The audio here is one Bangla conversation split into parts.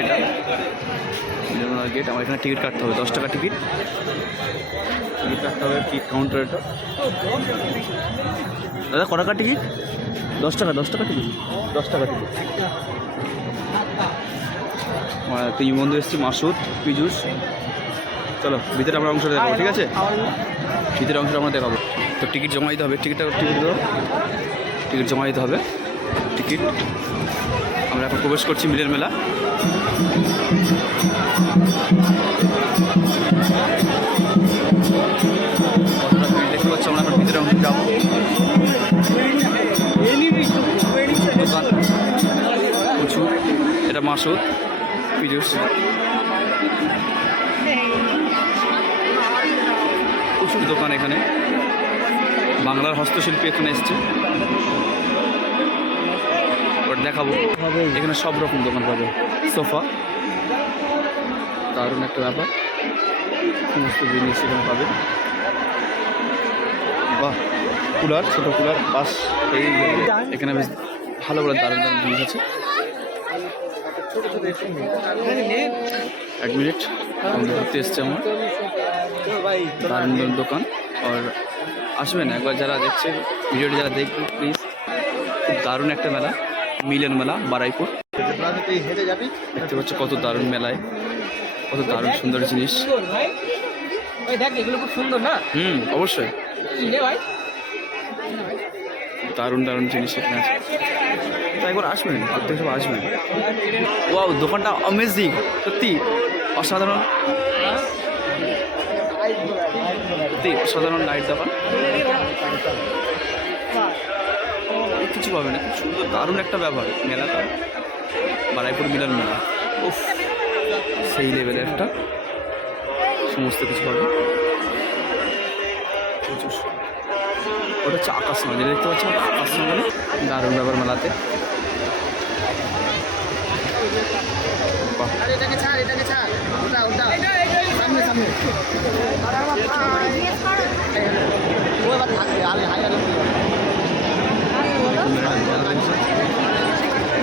এটা মিলন মেলার গেট। আমার এখানে টিকিট কাটতে হবে, 10 টাকা টিকিট কাটতে হবে। টিকিট কাউন্টার এটা। দাদা ক টাকা টিকিট? 10 টাকা টিকিট, 10 টাকা টিকিট। তিন বন্ধু এসেছি, মাসুদ, পীযুষ। চলো ভিতরে আমরা অংশটা দেখাবো, ঠিক আছে? ভিতরের অংশটা আমরা দেখাবো। তো টিকিট জমা দিতে হবে, টিকিট জমা দিতে হবে। টিকিট আমরা এখন প্রবেশ করছি মিলন মেলা। দেখতে পাচ্ছি আমরা এখন ভিতরে অংশে যাবো। প্রচুর। এটা মাসুদ, পীযুষ। প্রচুর দোকান এখানে, বাংলার হস্তশিল্পী এখানে এসছে, ওটা দেখাবো। এখানে সব রকম দোকান পাবে, সোফা, দারুণ একটা ব্যাপার, সমস্ত জিনিস এখানে পাবে। বাহ, কুলার, ছোটো কুলার, বাস। এখানে বেশ ভালো ভালো দারুণ দারুণ জিনিস আছে। 1 মিনিট, ঘুরতে এসছে আমার। দারুণ দারুণ দোকান। আর আসবেন একবার, যারা দেখছে ভিডিওটি, যারা দেখবে প্লিজ। খুব দারুণ একটা মেলা, মিলন মেলা বারাইপুর। দেখতে পাচ্ছ কত দারুণ মেলায়, কত দারুণ সুন্দর জিনিস। এগুলো খুব সুন্দর না? অবশ্যই দারুণ দারুণ জিনিস এখানে আছে। তাই একবার আসবেন, প্রত্যেক সব আসবেন। ওয়াও, দোকানটা অ্যামেজিং, সত্যি অসাধারণ, সত্যি অসাধারণ লাইট দোকান। কিছু পাবে না, খুব সুন্দর দারুণ একটা ব্যাপার মেলাটা, বারাইপুর মিলন মেলা। উফ, সেই লেভেলের একটা, সমস্ত কিছু পাবে। ওটা হচ্ছে আকাশমা, যেটা দেখতে পাচ্ছি আকাশমা বলে, দারুণ ব্যাপার মেলাতে।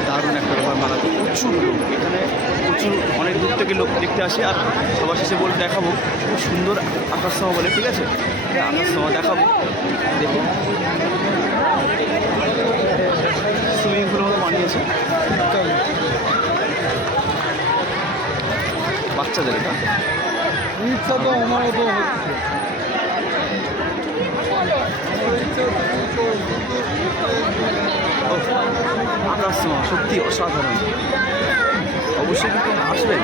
দারুণ একটা ব্যাপার মেলাতে, প্রচুর লোক এখানে, প্রচুর অনেক দূর থেকে লোক দেখতে আসে। আর সবার শেষে বলে দেখাবো, খুব সুন্দর আকাশমা বলে, ঠিক আছে? আকাশমা দেখাবো, দেখুন সুইমিং পুলের মতো বানিয়েছে বাচ্চাদের। এটা আকাশমা সত্যি অসাধারণ, অবশ্যই কিন্তু আসবেন।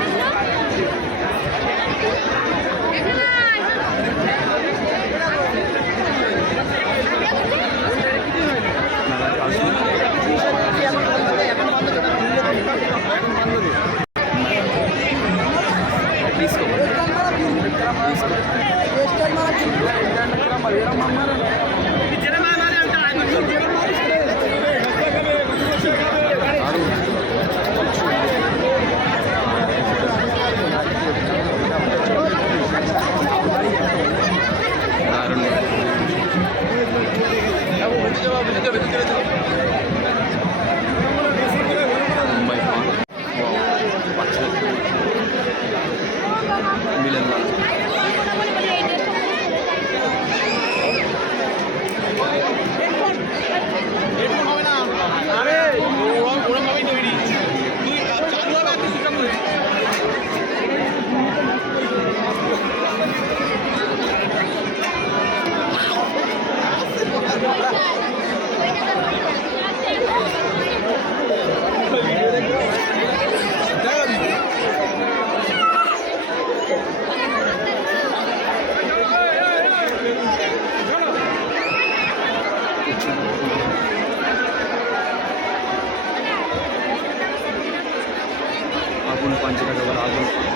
আগুন পান, যেটাকে বলে আগুন পান।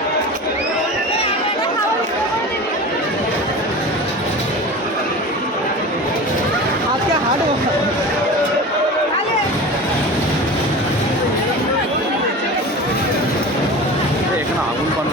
এখানে আগুন পান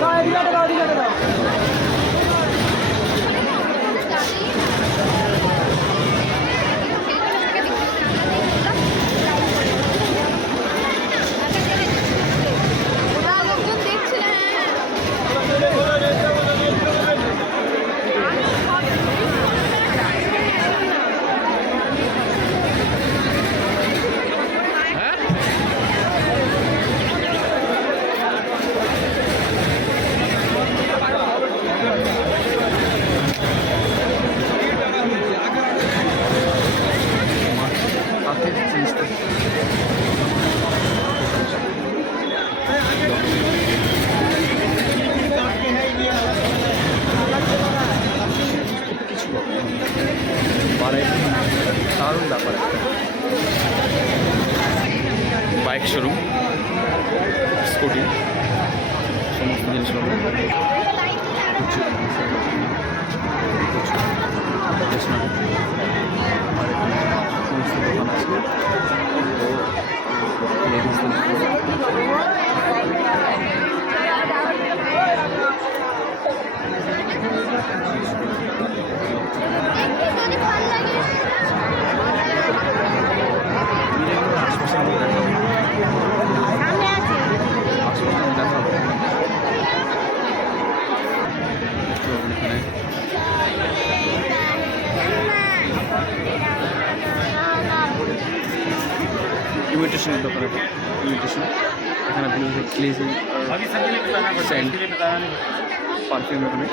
জিনিস পাবো। সমস্ত দোকান আছে। ইমিটেশনের দোকান, ইমিটেশন এখানে গ্লেজিং সেন্ট পারফিউম, এখানে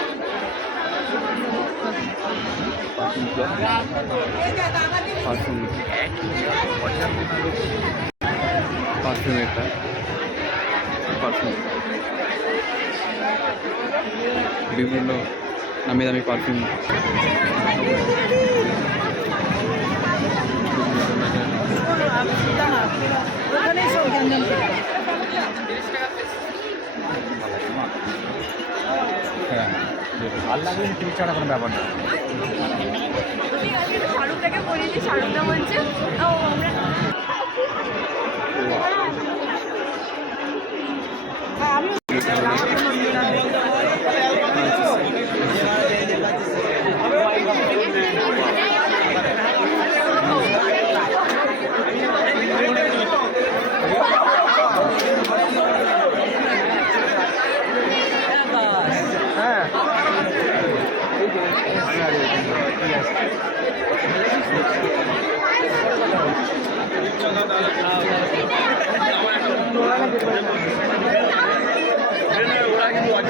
পারফিউম একটা পারফিউম, বিভিন্ন নামি দামি পারফিউম। ভাল লাগলে টিভি ছাড়া কোনো ব্যাপার না। শাহরুখটাকে বলেছি, শাহরুখটা বলছে হ্যাঁ